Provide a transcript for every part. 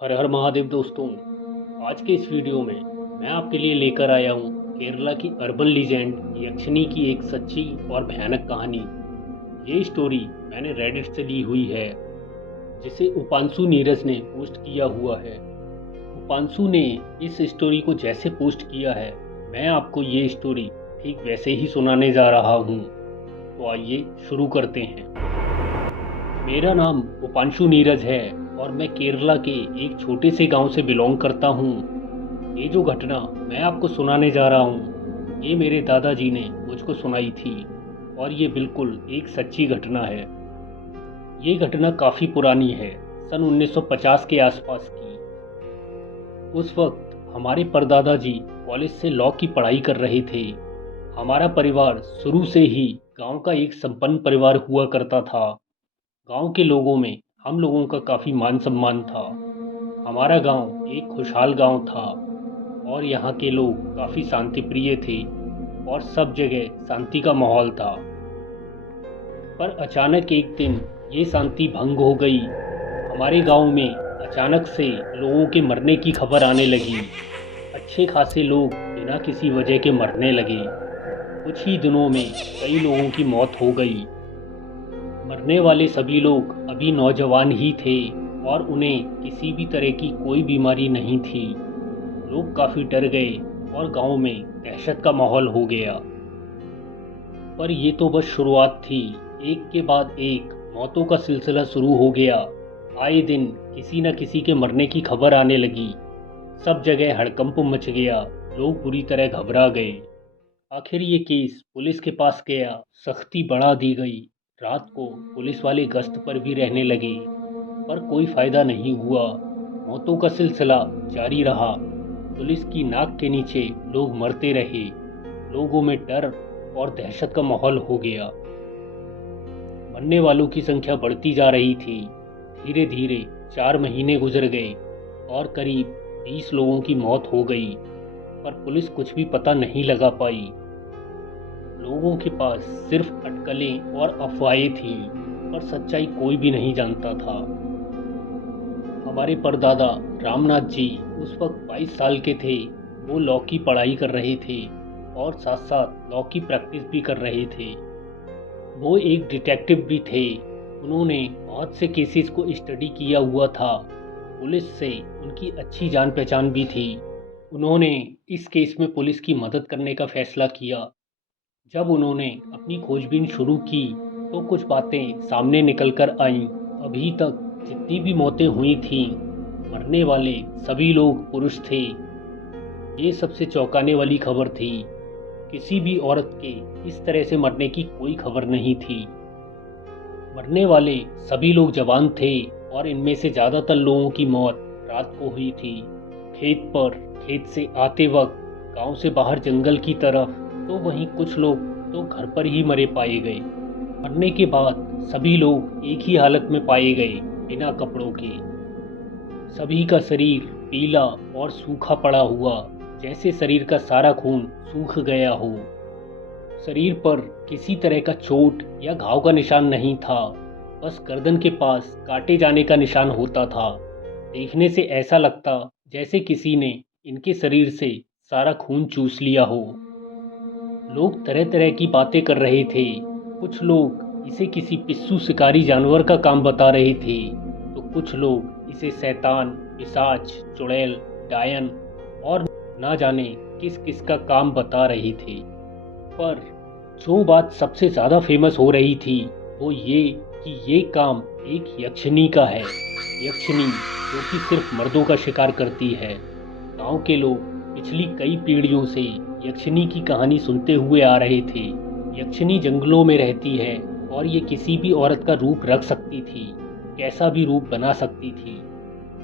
हर हर महादेव दोस्तों। आज के इस वीडियो में मैं आपके लिए लेकर आया हूँ केरला की अर्बन लीजेंड यक्षिनी की एक सच्ची और भयानक कहानी। ये स्टोरी मैंने रेडिट से ली हुई है, जिसे उपांशु नीरज ने पोस्ट किया हुआ है। उपांशु ने इस स्टोरी को जैसे पोस्ट किया है, मैं आपको ये स्टोरी ठीक वैसे ही सुनाने जा रहा हूँ। तो आइए शुरू करते हैं। मेरा नाम उपांशु नीरज है और मैं केरला के एक छोटे से गांव से बिलोंग करता हूँ। ये जो घटना मैं आपको सुनाने जा रहा हूँ, ये मेरे दादाजी ने मुझको सुनाई थी और ये बिल्कुल एक सच्ची घटना है। ये घटना काफ़ी पुरानी है, सन 1950 के आसपास की। उस वक्त हमारे परदादा जी कॉलेज से लॉ की पढ़ाई कर रहे थे। हमारा परिवार शुरू से ही गांव का एक संपन्न परिवार हुआ करता था। गांव के लोगों में हम लोगों का काफ़ी मान सम्मान था। हमारा गांव एक खुशहाल गांव था और यहाँ के लोग काफ़ी शांति प्रिय थे और सब जगह शांति का माहौल था। पर अचानक एक दिन ये शांति भंग हो गई। हमारे गांव में अचानक से लोगों के मरने की खबर आने लगी। अच्छे खासे लोग बिना किसी वजह के मरने लगे। कुछ ही दिनों में कई लोगों की मौत हो गई। मरने वाले सभी लोग अभी नौजवान ही थे और उन्हें किसी भी तरह की कोई बीमारी नहीं थी। लोग काफ़ी डर गए और गांव में दहशत का माहौल हो गया। पर ये तो बस शुरुआत थी। एक के बाद एक मौतों का सिलसिला शुरू हो गया। आए दिन किसी न किसी के मरने की खबर आने लगी। सब जगह हड़कंप मच गया। लोग बुरी तरह घबरा गए। आखिर ये केस पुलिस के पास गया। सख्ती बढ़ा दी गई। रात को पुलिस वाले गश्त पर भी रहने लगे, पर कोई फायदा नहीं हुआ। मौतों का सिलसिला जारी रहा। पुलिस की नाक के नीचे लोग मरते रहे। लोगों में डर और दहशत का माहौल हो गया। मरने वालों की संख्या बढ़ती जा रही थी। धीरे धीरे 4 महीने गुजर गए और करीब 20 लोगों की मौत हो गई, पर पुलिस कुछ भी पता नहीं लगा पाई। लोगों के पास सिर्फ अटकलें और अफवाहें थीं, पर सच्चाई कोई भी नहीं जानता था। हमारे परदादा रामनाथ जी उस वक्त 22 साल के थे। वो लॉ की पढ़ाई कर रहे थे और साथ साथ लॉ की प्रैक्टिस भी कर रहे थे। वो एक डिटेक्टिव भी थे। उन्होंने बहुत से केसेस को स्टडी किया हुआ था। पुलिस से उनकी अच्छी जान पहचान भी थी। उन्होंने इस केस में पुलिस की मदद करने का फैसला किया। जब उन्होंने अपनी खोजबीन शुरू की तो कुछ बातें सामने निकल कर आईं। अभी तक जितनी भी मौतें हुई थीं, मरने वाले सभी लोग पुरुष थे। ये सबसे चौंकाने वाली खबर थी। किसी भी औरत के इस तरह से मरने की कोई खबर नहीं थी। मरने वाले सभी लोग जवान थे और इनमें से ज़्यादातर लोगों की मौत रात को हुई थी। खेत से आते वक्त गांव से बाहर जंगल की तरफ, तो वहीं कुछ लोग तो घर पर ही मरे पाए गए। मरने के बाद सभी लोग एक ही हालत में पाए गए, बिना कपड़ों के। सभी का शरीर पीला और सूखा पड़ा हुआ, जैसे शरीर का सारा खून सूख गया हो। शरीर पर किसी तरह का चोट या घाव का निशान नहीं था, बस गर्दन के पास काटे जाने का निशान होता था। देखने से ऐसा लगता जैसे किसी ने इनके शरीर से सारा खून चूस लिया हो। लोग तरह तरह की बातें कर रहे थे। कुछ लोग इसे किसी पिस्सू शिकारी जानवर का काम बता रहे थे, तो कुछ लोग इसे शैतान, पिशाच, चुड़ैल, डायन और ना जाने किस किस का काम बता रहे थे। पर जो बात सबसे ज़्यादा फेमस हो रही थी वो ये कि ये काम एक यक्षिनी का है। यक्षिनी जो कि सिर्फ मर्दों का शिकार करती है। गांव के लोग पिछली कई पीढ़ियों से यक्षिनी की कहानी सुनते हुए आ रहे थे। यक्षिनी जंगलों में रहती है और ये किसी भी औरत का रूप रख सकती थी, कैसा भी रूप बना सकती थी।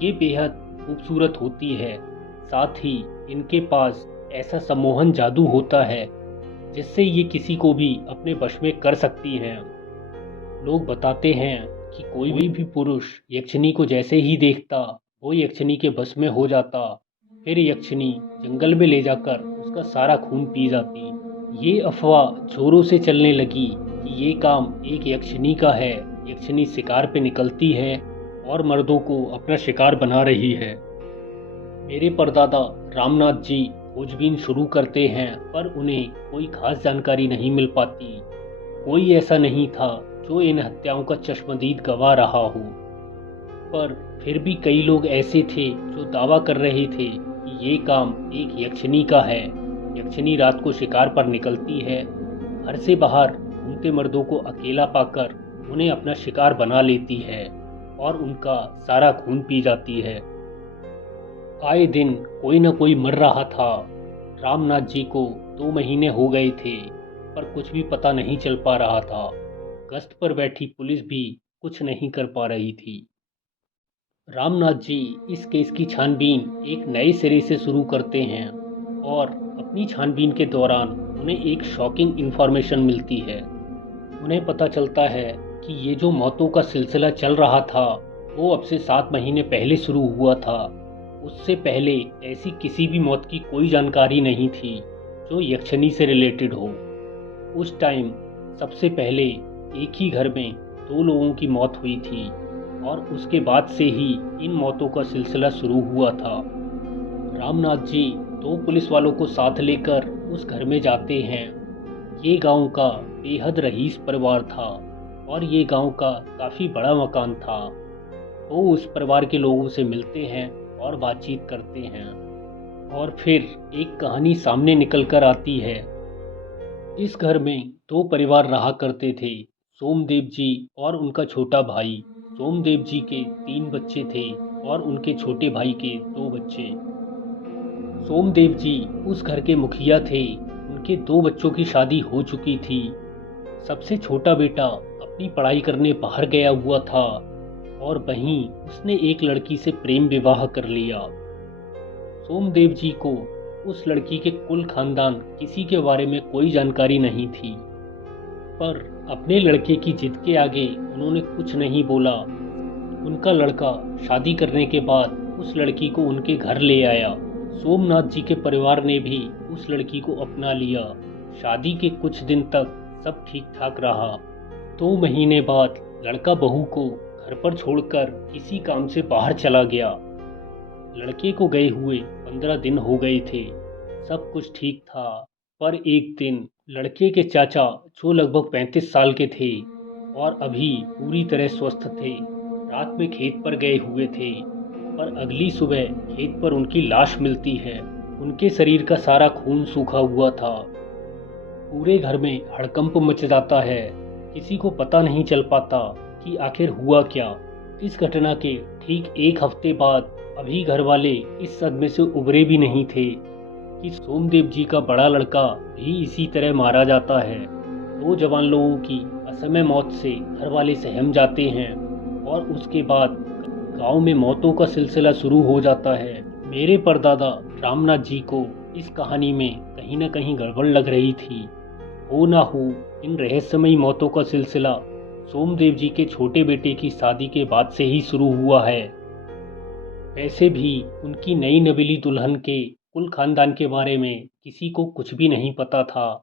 ये बेहद खूबसूरत होती है। साथ ही इनके पास ऐसा सम्मोहन जादू होता है जिससे ये किसी को भी अपने वश में कर सकती हैं। लोग बताते हैं कि कोई भी पुरुष यक्षिनी को जैसे ही देखता, वो यक्षिनी के बस में हो जाता। फिर यक्षिनी जंगल में ले जाकर उसका सारा खून पी जाती। ये अफवाह जोरों से चलने लगी कि ये काम एक यक्षिनी का है। यक्षिनी शिकार पे निकलती है और मर्दों को अपना शिकार बना रही है। मेरे परदादा रामनाथ जी खोजबीन शुरू करते हैं, पर उन्हें कोई खास जानकारी नहीं मिल पाती। कोई ऐसा नहीं था जो इन हत्याओं का चश्मदीद गवाह रहा हो, पर फिर भी कई लोग ऐसे थे जो दावा कर रहे थे कि ये काम एक यक्षिणी का है। यक्षिणी रात को शिकार पर निकलती है, घर से बाहर घूमते मर्दों को अकेला पाकर उन्हें अपना शिकार बना लेती है और उनका सारा खून पी जाती है। आए दिन कोई न कोई मर रहा था। रामनाथ जी को 2 महीने हो गए थे, पर कुछ भी पता नहीं चल पा रहा था। गश्त पर बैठी पुलिस भी कुछ नहीं कर पा रही थी। रामनाथ जी इस केस की छानबीन एक नए सिरे से शुरू करते हैं और अपनी छानबीन के दौरान उन्हें एक शॉकिंग इन्फॉर्मेशन मिलती है। उन्हें पता चलता है कि ये जो मौतों का सिलसिला चल रहा था वो अब से 7 महीने पहले शुरू हुआ था। उससे पहले ऐसी किसी भी मौत की कोई जानकारी नहीं थी जो यक्षिणी से रिलेटेड हो। उस टाइम सबसे पहले एक ही घर में 2 लोगों की मौत हुई थी और उसके बाद से ही इन मौतों का सिलसिला शुरू हुआ था। रामनाथ जी 2 पुलिस वालों को साथ लेकर उस घर में जाते हैं। ये गांव का बेहद रईस परिवार था और ये गांव का काफ़ी बड़ा मकान था। वो उस परिवार के लोगों से मिलते हैं और बातचीत करते हैं और फिर एक कहानी सामने निकल कर आती है। इस घर में 2 परिवार रहा करते थे, सोमदेव जी और उनका छोटा भाई। सोमदेव जी के 3 बच्चे थे और उनके छोटे भाई के 2 बच्चे। सोमदेव जी उस घर के मुखिया थे। उनके 2 बच्चों की शादी हो चुकी थी। सबसे छोटा बेटा अपनी पढ़ाई करने बाहर गया हुआ था और वहीं उसने एक लड़की से प्रेम विवाह कर लिया। सोमदेव जी को उस लड़की के कुल खानदान किसी के बारे में कोई जानकारी नहीं थी, पर अपने लड़के की जिद के आगे उन्होंने कुछ नहीं बोला। उनका लड़का शादी करने के बाद उस लड़की को उनके घर ले आया। सोमनाथ जी के परिवार ने भी उस लड़की को अपना लिया। शादी के कुछ दिन तक सब ठीक ठाक रहा। 2 महीने बाद लड़का बहू को घर पर छोड़कर किसी काम से बाहर चला गया। लड़के को गए हुए 15 दिन हो गए थे। सब कुछ ठीक था, पर एक दिन लड़के के चाचा, जो लगभग 35 साल के थे और अभी पूरी तरह स्वस्थ थे, रात में खेत पर गए हुए थे, पर अगली सुबह खेत पर उनकी लाश मिलती है। उनके शरीर का सारा खून सूखा हुआ था। पूरे घर में हड़कंप मच जाता है। किसी को पता नहीं चल पाता कि आखिर हुआ क्या। इस घटना के ठीक 1 हफ्ते बाद अभी घर वाले इस सदमे से उबरे भी नहीं थे कि सोमदेव जी का बड़ा लड़का भी इसी तरह मारा जाता है। 2 जवान लोगों की असमय मौत से घर वाले सहम जाते हैं और उसके बाद गांव में मौतों का सिलसिला शुरू हो जाता है। मेरे परदादा रामनाथ जी को इस कहानी में कहीं न कहीं गड़बड़ लग रही थी। हो ना हो इन रहस्यमयी मौतों का सिलसिला सोमदेव जी के छोटे बेटे की शादी के बाद से ही शुरू हुआ है। वैसे भी उनकी नई नवेली दुल्हन के कुल खानदान के बारे में किसी को कुछ भी नहीं पता था।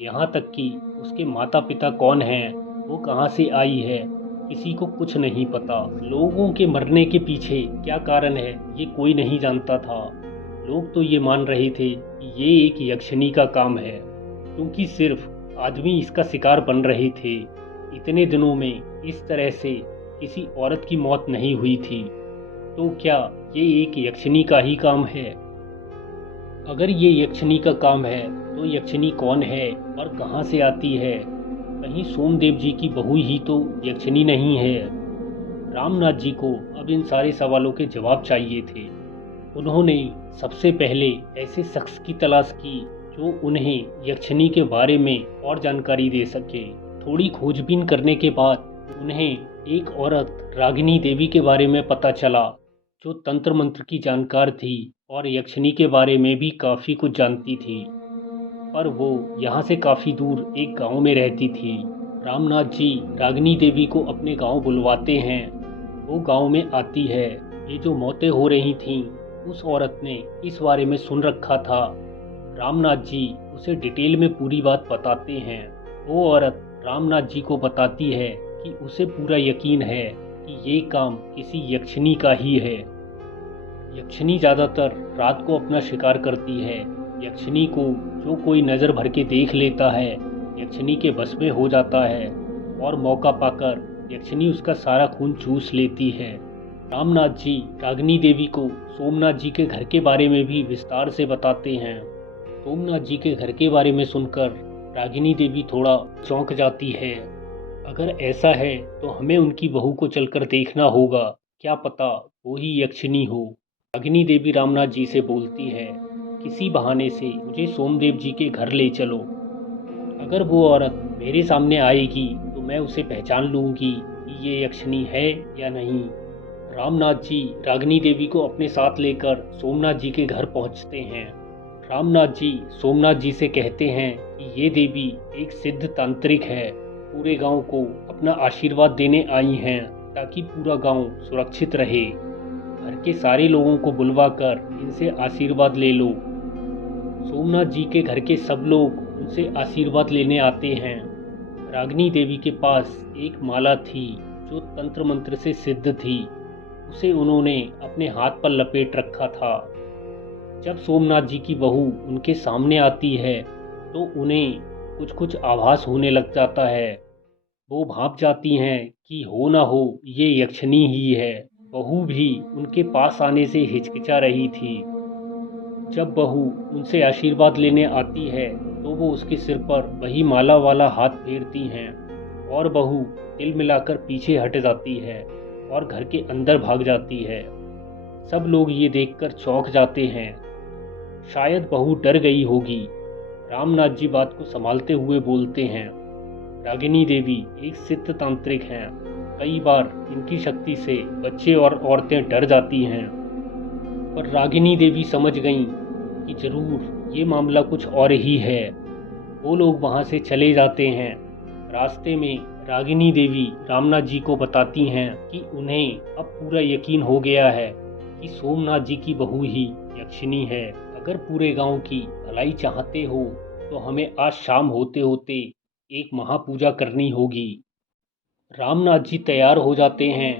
यहाँ तक कि उसके माता पिता कौन हैं, वो कहाँ से आई है, किसी को कुछ नहीं पता। लोगों के मरने के पीछे क्या कारण है ये कोई नहीं जानता था। लोग तो ये मान रहे थे कि ये एक यक्षिणी का काम है, क्योंकि सिर्फ आदमी इसका शिकार बन रहे थे। इतने दिनों में इस तरह से किसी औरत की मौत नहीं हुई थी। तो क्या ये एक यक्षिणी का ही काम है? अगर ये यक्षिणी का काम है तो यक्षिणी कौन है और कहाँ से आती है? कहीं सोमदेव जी की बहू ही तो यक्षिणी नहीं है? रामनाथ जी को अब इन सारे सवालों के जवाब चाहिए थे। उन्होंने सबसे पहले ऐसे शख्स की तलाश की जो उन्हें यक्षिणी के बारे में और जानकारी दे सके। थोड़ी खोजबीन करने के बाद उन्हें एक औरत रागिनी देवी के बारे में पता चला, जो तंत्र मंत्र की जानकार थी और यक्षिणी के बारे में भी काफ़ी कुछ जानती थी, पर वो यहाँ से काफ़ी दूर एक गांव में रहती थी। रामनाथ जी रागिनी देवी को अपने गांव बुलवाते हैं। वो गांव में आती है। ये जो मौतें हो रही थीं, उस औरत ने इस बारे में सुन रखा था। रामनाथ जी उसे डिटेल में पूरी बात बताते हैं। वो औरत रामनाथ जी को बताती है कि उसे पूरा यकीन है कि ये काम किसी यक्षिनी का ही है। यक्षिनी ज़्यादातर रात को अपना शिकार करती है। यक्षिनी को जो कोई नज़र भर के देख लेता है, यक्षिनी के बस में हो जाता है और मौका पाकर यक्षिनी उसका सारा खून चूस लेती है। रामनाथ जी रागिनी देवी को सोमनाथ जी के घर के बारे में भी विस्तार से बताते हैं। सोमनाथ जी के घर के बारे में सुनकर रागिनी देवी थोड़ा चौंक जाती है। अगर ऐसा है तो हमें उनकी बहू को चलकर देखना होगा, क्या पता वो ही यक्षिनी हो। रागिनी देवी रामनाथ जी से बोलती है, किसी बहाने से मुझे सोमदेव जी के घर ले चलो। अगर वो औरत मेरे सामने आएगी तो मैं उसे पहचान लूँगी कि ये यक्षिनी है या नहीं। रामनाथ जी रागिनी देवी को अपने साथ लेकर सोमनाथ जी के घर पहुंचते हैं। रामनाथ जी सोमनाथ जी से कहते हैं कि ये देवी एक सिद्ध तांत्रिक है, पूरे गांव को अपना आशीर्वाद देने आई हैं ताकि पूरा गांव सुरक्षित रहे। घर के सारे लोगों को बुलवाकर इनसे आशीर्वाद ले लो। सोमनाथ जी के घर के सब लोग उनसे आशीर्वाद लेने आते हैं। रागिनी देवी के पास एक माला थी जो तंत्र मंत्र से सिद्ध थी। उसे उन्होंने अपने हाथ पर लपेट रखा था। जब सोमनाथ जी की बहू उनके सामने आती है तो उन्हें कुछ कुछ आभास होने लग जाता है। वो भाप जाती हैं कि हो ना हो ये यक्षिनी ही है। बहू भी उनके पास आने से हिचकिचा रही थी। जब बहू उनसे आशीर्वाद लेने आती है तो वो उसके सिर पर वही माला वाला हाथ फेरती हैं और बहू तिल मिलाकर पीछे हट जाती है और घर के अंदर भाग जाती है। सब लोग ये देखकर चौंक जाते हैं। शायद बहू डर गई होगी। रामनाथ जी बात को संभालते हुए बोलते हैं, रागिनी देवी एक सिद्ध तांत्रिक हैं। कई बार इनकी शक्ति से बच्चे और औरतें डर जाती हैं। पर रागिनी देवी समझ गईं कि जरूर ये मामला कुछ और ही है। वो लोग वहाँ से चले जाते हैं। रास्ते में रागिनी देवी रामनाथ जी को बताती हैं कि उन्हें अब पूरा यकीन हो गया है कि सोमनाथ जी की बहू ही यक्षिनी है। अगर पूरे गांव की भलाई चाहते हो तो हमें आज शाम होते होते एक महापूजा करनी होगी। रामनाथ जी तैयार हो जाते हैं।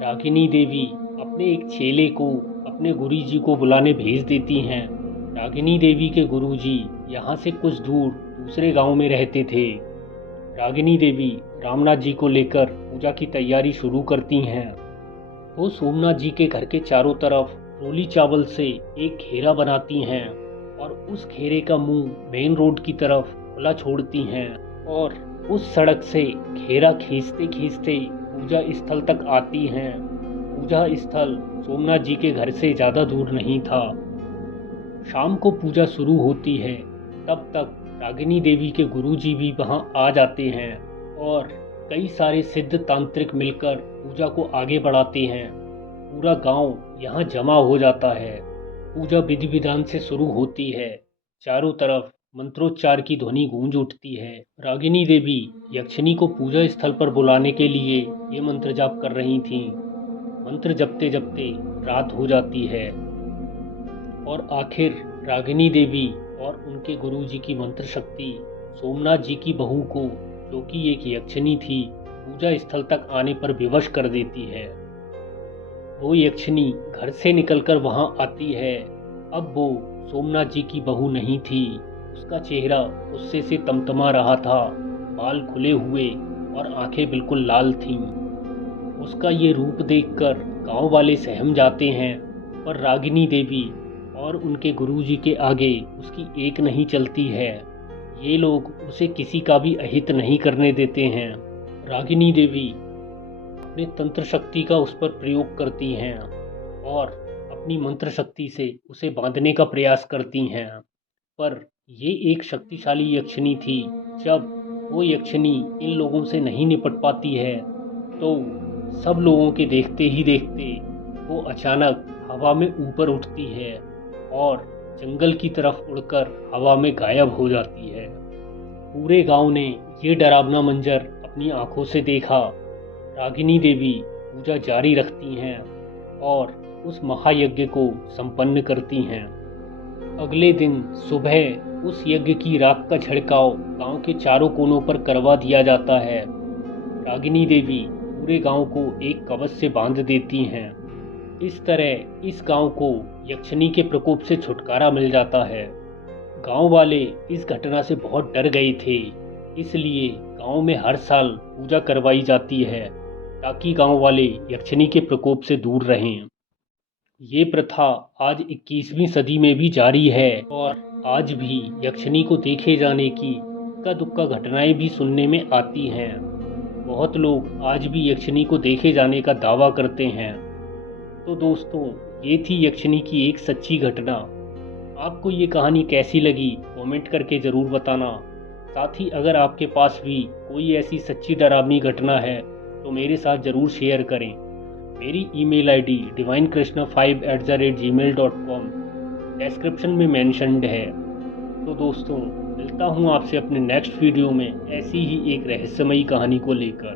रागिनी देवी अपने एक चेले को अपने गुरुजी को बुलाने भेज देती हैं। रागिनी देवी के गुरुजी यहाँ से कुछ दूर दूसरे गांव में रहते थे। रागिनी देवी रामनाथ जी को लेकर पूजा की तैयारी शुरू करती हैं। वो सोमनाथ जी के घर के चारों तरफ रोली चावल से एक घेरा बनाती हैं और उस घेरे का मुंह मेन रोड की तरफ खुला छोड़ती हैं और उस सड़क से घेरा खींचते खींचते पूजा स्थल तक आती हैं। पूजा स्थल सोमनाथ जी के घर से ज़्यादा दूर नहीं था। शाम को पूजा शुरू होती है। तब तक रागिनी देवी के गुरुजी भी वहां आ जाते हैं और कई सारे सिद्ध तांत्रिक मिलकर पूजा को आगे बढ़ाते हैं। पूरा गांव यहां जमा हो जाता है। पूजा विधि विधान से शुरू होती है। चारों तरफ मंत्रोच्चार की ध्वनि गूंज उठती है। रागिनी देवी यक्षिनी को पूजा स्थल पर बुलाने के लिए ये मंत्र जाप कर रही थीं। मंत्र जपते जपते रात हो जाती है और आखिर रागिनी देवी और उनके गुरुजी की मंत्र शक्ति सोमनाथ जी की बहू को, जो कि एक यक्षिनी थी, पूजा स्थल तक आने पर विवश कर देती है। वो यक्षिनी घर से निकलकर वहां आती है। अब वो सोमनाथ जी की बहू नहीं थी। उसका चेहरा गुस्से से तमतमा रहा था। बाल खुले हुए और आंखें बिल्कुल लाल थीं। उसका ये रूप देखकर गांव वाले सहम जाते हैं, पर रागिनी देवी और उनके गुरुजी के आगे उसकी एक नहीं चलती है। ये लोग उसे किसी का भी अहित नहीं करने देते हैं। रागिनी देवी अपने तंत्र शक्ति का उस पर प्रयोग करती हैं और अपनी मंत्र शक्ति से उसे बांधने का प्रयास करती हैं। पर ये एक शक्तिशाली यक्षिनी थी। जब वो यक्षिनी इन लोगों से नहीं निपट पाती है तो सब लोगों के देखते ही देखते वो अचानक हवा में ऊपर उठती है और जंगल की तरफ उड़कर हवा में गायब हो जाती है। पूरे गांव ने ये डरावना मंजर अपनी आंखों से देखा। रागिनी देवी पूजा जारी रखती हैं और उस महायज्ञ को संपन्न करती हैं। अगले दिन सुबह उस यज्ञ की राख का छिड़काव गांव के चारों कोनों पर करवा दिया जाता है। रागिनी देवी पूरे गांव को एक कवच से बांध देती हैं। इस तरह इस गांव को यक्षिणी के प्रकोप से छुटकारा मिल जाता है। गांव वाले इस घटना से बहुत डर गए थे, इसलिए गांव में हर साल पूजा करवाई जाती है ताकि गांव वाले यक्षिणी के प्रकोप से दूर रहें। ये प्रथा आज 21वीं सदी में भी जारी है और आज भी यक्षिणी को देखे जाने की इक्का दुक्का घटनाएं भी सुनने में आती हैं। बहुत लोग आज भी यक्षिणी को देखे जाने का दावा करते हैं। तो दोस्तों, ये थी यक्षिणी की एक सच्ची घटना। आपको ये कहानी कैसी लगी कमेंट करके ज़रूर बताना। साथ ही अगर आपके पास भी कोई ऐसी सच्ची डरावनी घटना है तो मेरे साथ ज़रूर शेयर करें। मेरी ईमेल आईडी divinekrishna5@gmail.com डिस्क्रिप्शन में मेंशन्ड है। तो दोस्तों, मिलता हूँ आपसे अपने नेक्स्ट वीडियो में ऐसी ही एक रहस्यमयी कहानी को लेकर।